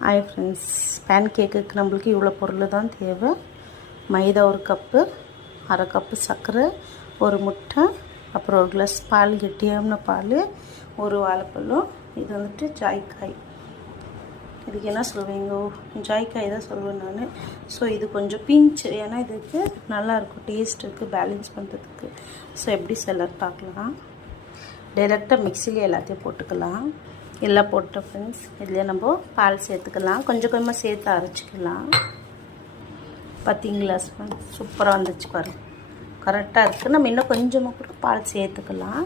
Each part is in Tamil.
ஹாய் ஃப்ரெண்ட்ஸ், பேன் கேக்குக்கு நம்மளுக்கு இவ்வளோ பொருள் தான் தேவை. மைதா ஒரு கப்பு, அரை கப்பு சர்க்கரை, ஒரு முட்டை, அப்புறம் ஒரு கிளாஸ் பால், கெட்டியான பால், ஒரு வாழைப்பழம். இது வந்துட்டு ஜாய்க்காய். இதுக்கு என்ன சொல்லுவீங்க? ஜாய்க்காய் தான் சொல்லுவேன் நான். ஸோ இது கொஞ்சம் பிஞ்சு, ஏன்னா இதுக்கு நல்லாயிருக்கும், டேஸ்ட் இருக்குது, பேலன்ஸ் பண்ணுறதுக்கு. ஸோ எப்படி செய்யலாம் பார்க்கலாம். டைரெக்டாக மிக்சிலே எல்லாத்தையும் போட்டுக்கலாம். எல்லாம் போட்ட ஃப்ரெண்ட்ஸ், இதில் நம்ம பால் சேர்த்துக்கலாம். கொஞ்சம் கொஞ்சமாக சேர்த்து அரைச்சிக்கலாம். பார்த்தீங்களா ஃப்ரெண்ட்ஸ், சூப்பராக வந்துச்சு பாருங்கள், கரெக்டாக இருக்குது. நம்ம இன்னும் கொஞ்சமாக கூட பால் சேர்த்துக்கலாம்.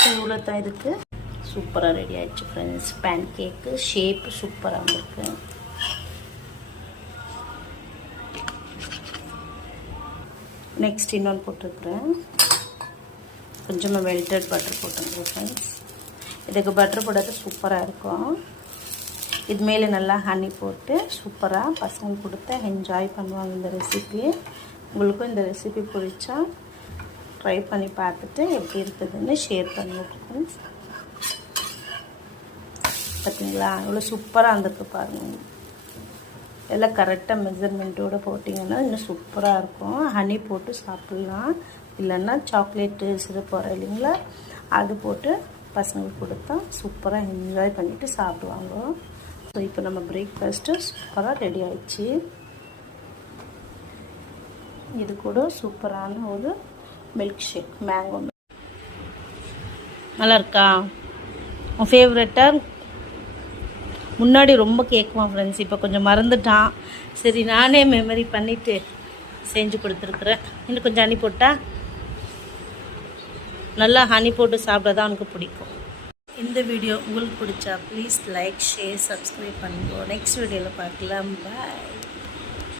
ஸோ இவ்வளோ தான் இதுக்கு. சூப்பராக ரெடி ஆகிடுச்சு ஃப்ரெண்ட்ஸ். பேன் கேக்கு ஷேப்பு சூப்பராக வந்திருக்கு. நெக்ஸ்ட் இன்னொன்று போட்டுருக்குறேன். கொஞ்சமாக மெல்டட் பட்டர் போட்டுருக்கேன் ஃப்ரெண்ட்ஸ். இதுக்கு பட்டர் போடாத சூப்பராக இருக்கும். இது மேலே நல்லா ஹனி போட்டு சூப்பராக பசங்க கொடுத்தா என்ஜாய் பண்ணுவாங்க இந்த ரெசிபி. உங்களுக்கும் இந்த ரெசிபி பிடிச்சா ட்ரை பண்ணி பார்த்துட்டு எப்படி இருக்குதுன்னு ஷேர் பண்ணுங்க ஃப்ரெண்ட்ஸ். பார்த்தீங்களா இவ்வளோ சூப்பராக இருந்திருக்கு பாருங்கள். எல்லாம் கரெக்டாக மெஷர்மெண்ட்டோடு போட்டிங்கன்னா இன்னும் சூப்பராக இருக்கும். ஹனி போட்டு சாப்பிட்லாம், இல்லைன்னா சாக்லேட்டு சிரப் வர இல்லைங்களா, அது போட்டு பசங்களுக்கு கொடுத்தா சூப்பராக என்ஜாய் பண்ணிவிட்டு சாப்பிடுவாங்க. ஸோ இப்போ நம்ம பிரேக்ஃபாஸ்ட்டு சூப்பராக ரெடி ஆயிடுச்சு. இது கூட சூப்பரான ஒரு மில்க் ஷேக், மேங்கோ. நல்லா இருக்கா? உன் ஃபேவரட்டாக? முன்னாடி ரொம்ப கேட்குவான் ஃப்ரெண்ட்ஸ், இப்போ கொஞ்சம் மறந்துட்டான். சரி நானே மெமரி பண்ணிவிட்டு செஞ்சு கொடுத்துருக்குறேன். இன்னும் கொஞ்சம் ஹனி போட்டா நல்லா ஹனி போட்டு சாப்பிட தான் எனக்கு பிடிக்கும். இந்த வீடியோ உங்களுக்கு பிடிச்சா ப்ளீஸ் லைக், ஷேர், சப்ஸ்கிரைப் பண்ணுங்க. நெக்ஸ்ட் வீடியோவில் பார்க்கலாம். பாய்.